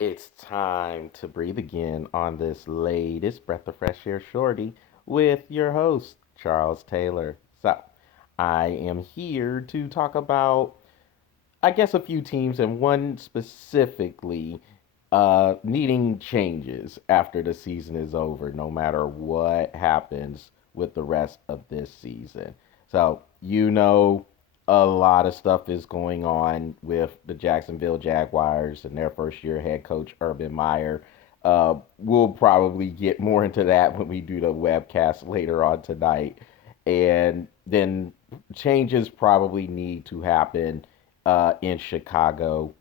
It's time to breathe again on this latest breath of fresh air shorty with your host, Charles Taylor. So, I am here to talk about, I guess, a few teams and one specifically needing changes after the season is over, no matter what happens with the rest of this season. So, a lot of stuff is going on with the Jacksonville Jaguars and their first year head coach, Urban Meyer. We'll probably get more into that when we do the webcast later on tonight. And then changes probably need to happen in Chicago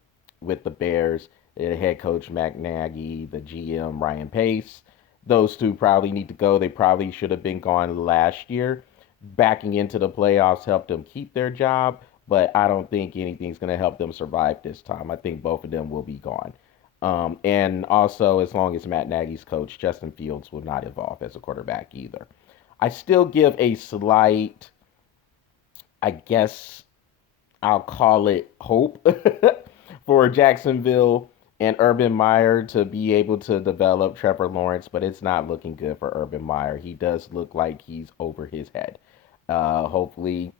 with the Bears, the head coach Matt Nagy, the GM Ryan Pace. Those two probably need to go. They probably should have been gone last year. Backing into the playoffs helped them keep their job, but I don't think anything's going to help them survive this time. I think both of them will be gone. And also, as long as Matt Nagy's coach, Justin Fields will not evolve as a quarterback either. I still give a slight, I guess, I'll call it hope for Jacksonville and Urban Meyer to be able to develop Trevor Lawrence, but it's not looking good for Urban Meyer. He does look like he's over his head. Hopefully,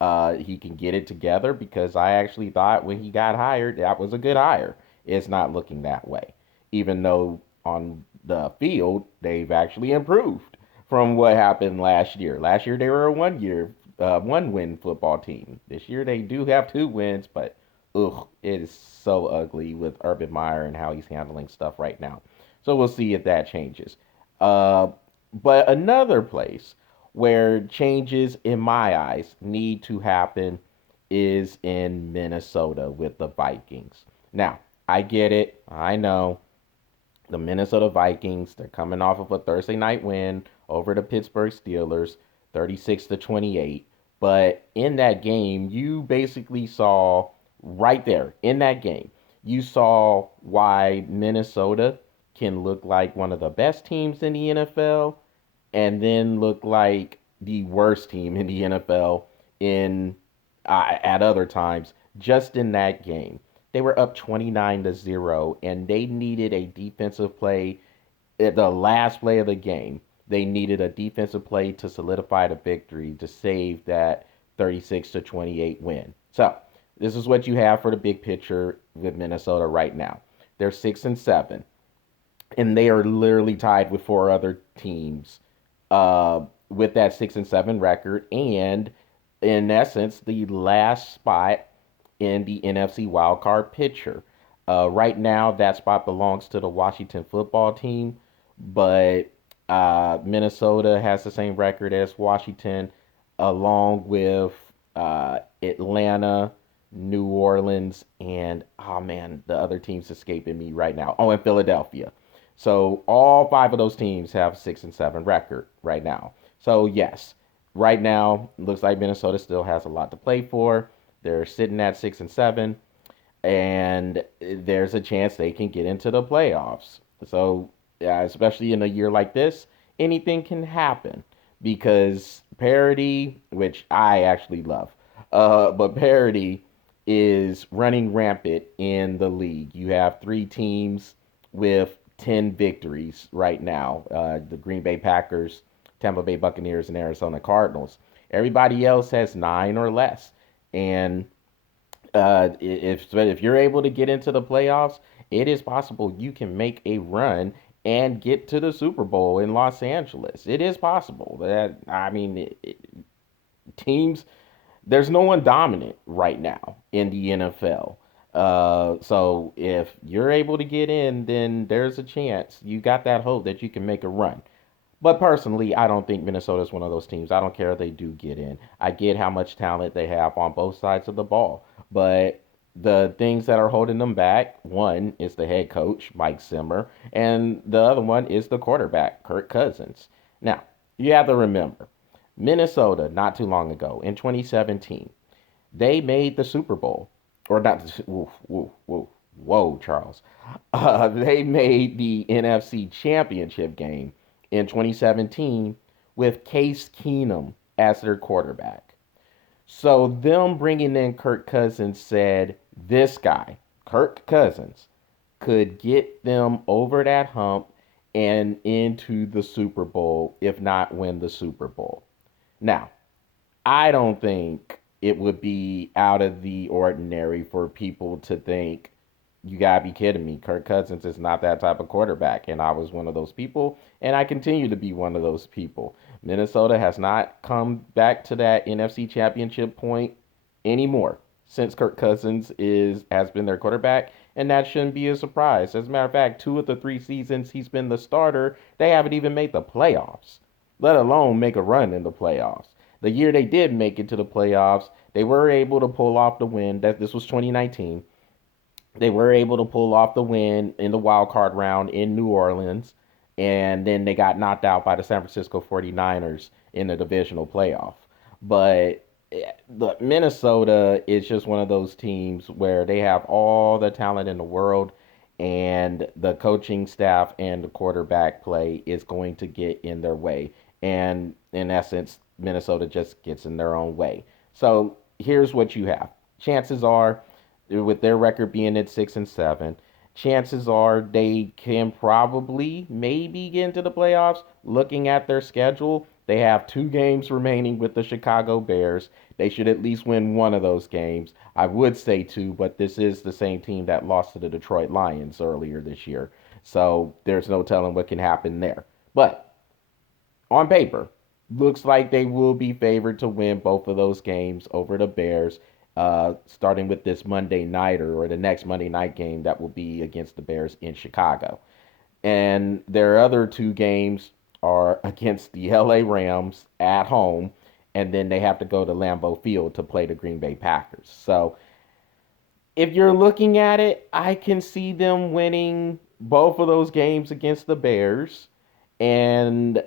he can get it together because I actually thought when he got hired, that was a good hire. It's not looking that way, even though on the field, they've actually improved from what happened last year. Last year, they were a 1 win football team. This year they do have 2 wins, but ugh, it is so ugly with Urban Meyer and how he's handling stuff right now. So we'll see if that changes. Uh, but another place where changes, in my eyes, need to happen is in Minnesota with the Vikings. Now, I get it. I know the Minnesota Vikings, they're coming off of a Thursday night win over the Pittsburgh Steelers, 36 to 28. But in that game, you basically saw right there in that game, you saw why Minnesota can look like one of the best teams in the NFL and then look like the worst team in the NFL in at other times just in that game. They were up 29-0 and they needed a defensive play at the last play of the game. They needed a defensive play to solidify the victory to save that 36 to 28 win. So, this is what you have for the big picture with Minnesota right now. They're 6 and 7 and they are literally tied with 4 other teams with that 6 and 7 record, and in essence, the last spot in the NFC wildcard picture. Right now, that spot belongs to the Washington football team, but Minnesota has the same record as Washington, along with Atlanta, New Orleans, and oh man, the other team's escaping me right now. Oh, and Philadelphia. So all 5 of those teams have 6 and 7 record right now. So yes, right now looks like Minnesota still has a lot to play for. They're sitting at 6 and 7, and there's a chance they can get into the playoffs. So especially in a year like this, anything can happen because parity, which I actually love, but parity is running rampant in the league. You have 3 teams with 10 victories right now, the Green Bay Packers, Tampa Bay Buccaneers, and Arizona Cardinals. Everybody else has 9 or less. And if you're able to get into the playoffs, it is possible you can make a run and get to the Super Bowl in Los Angeles. It is possible. That I mean, teams, there's no one dominant right now in the NFL. So if you're able to get in, then there's a chance you got that hope that you can make a run. But personally, I don't think Minnesota's one of those teams. I don't care if they do get in. I get how much talent they have on both sides of the ball. But the things that are holding them back, one is the head coach, Mike Zimmer, and the other one is the quarterback, Kirk Cousins. Now, you have to remember, Minnesota, not too long ago, in 2017, they made the Super Bowl. Or not, whoa, whoa, whoa, whoa, Charles. They made the NFC Championship game in 2017 with Case Keenum as their quarterback. So them bringing in Kirk Cousins said this guy, Kirk Cousins, could get them over that hump and into the Super Bowl, if not win the Super Bowl. Now, I don't think it would be out of the ordinary for people to think, you gotta be kidding me. Kirk Cousins is not that type of quarterback. And I was one of those people, and I continue to be one of those people. Minnesota has not come back to that NFC championship point anymore since Kirk Cousins is has been their quarterback, and that shouldn't be a surprise. As a matter of fact, 2 of the 3 seasons he's been the starter, they haven't even made the playoffs, let alone make a run in the playoffs. The year they did make it to the playoffs, they were able to pull off the win. That this was 2019. They were able to pull off the win in the wild card round in New Orleans, and then they got knocked out by the San Francisco 49ers in the divisional playoff. But look, Minnesota is just one of those teams where they have all the talent in the world, and the coaching staff and the quarterback play is going to get in their way. And in essence, Minnesota just gets in their own way. So here's what you have. Chances are, with their record being at 6-7, chances are they can probably maybe get into the playoffs. Looking at their schedule, they have 2 games remaining with the Chicago Bears. They should at least win one of those games. I would say 2, but this is the same team that lost to the Detroit Lions earlier this year. So there's no telling what can happen there. But on paper, looks like they will be favored to win both of those games over the Bears, starting with this Monday nighter or the next Monday night game that will be against the Bears in Chicago. And their other 2 games are against the LA Rams at home, and then they have to go to Lambeau Field to play the Green Bay Packers. So if you're looking at it, I can see them winning both of those games against the Bears, and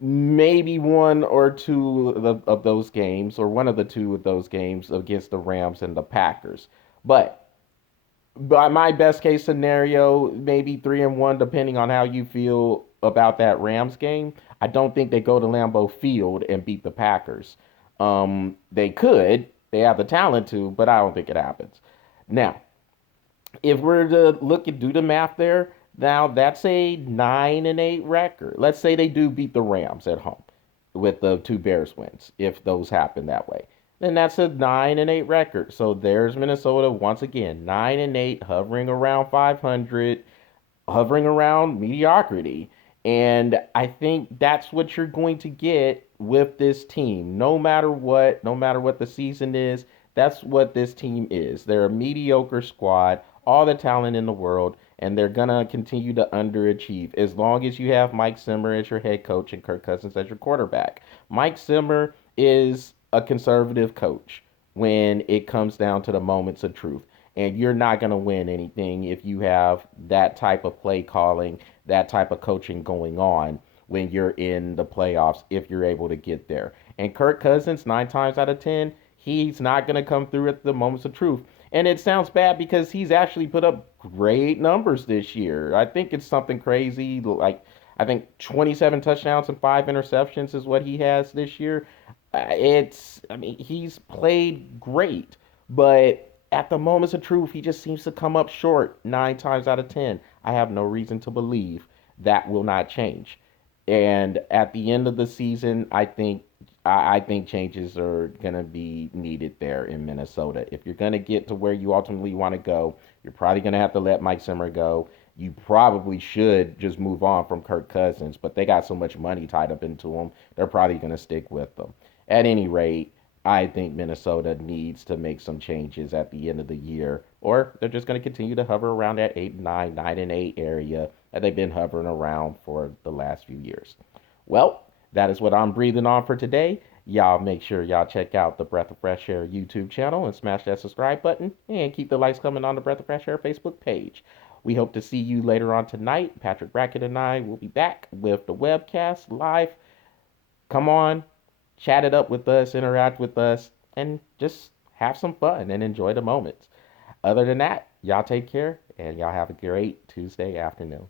maybe one or two of those games, or one of the 2 of those games against the Rams and the Packers. But by my best case scenario, maybe 3-1, depending on how you feel about that Rams game. I don't think they go to Lambeau Field and beat the Packers. They could, they have the talent to, but I don't think it happens. Now, if we're to look and do the math there, now that's a 9-8 record. Let's say they do beat the Rams at home with the 2 Bears wins, if those happen that way. Then that's a 9-8 record. So there's Minnesota once again, 9-8, hovering around 500, hovering around mediocrity. And I think that's what you're going to get with this team. No matter what the season is, that's what this team is. They're a mediocre squad, all the talent in the world, and they're going to continue to underachieve as long as you have Mike Zimmer as your head coach and Kirk Cousins as your quarterback. Mike Zimmer is a conservative coach when it comes down to the moments of truth. And you're not going to win anything if you have that type of play calling, that type of coaching going on when you're in the playoffs, if you're able to get there. And Kirk Cousins, 9 times out of 10, he's not going to come through at the moments of truth. And it sounds bad because he's actually put up great numbers this year. I think it's something crazy, like I think 27 touchdowns and 5 interceptions is what he has this year. I mean, he's played great, but at the moments of truth, he just seems to come up short 9 times out of 10. I have no reason to believe that will not change. And at the end of the season, I think changes are gonna be needed there in Minnesota. If you're gonna get to where you ultimately want to go, you're probably gonna have to let Mike Zimmer go. You probably should just move on from Kirk Cousins, but they got so much money tied up into him, they're probably gonna stick with them. At any rate, I think Minnesota needs to make some changes at the end of the year, or they're just going to continue to hover around that 8-9, 9-8 area that they've been hovering around for the last few years. Well, that is what I'm breathing on for today. Y'all make sure y'all check out the Breath of Fresh Air YouTube channel and smash that subscribe button, and keep the likes coming on the Breath of Fresh Air Facebook page. We hope to see you later on tonight. Patrick Brackett and I will be back with the webcast live. Come on, chat it up with us, interact with us, and just have some fun and enjoy the moments. Other than that, y'all take care and y'all have a great Tuesday afternoon.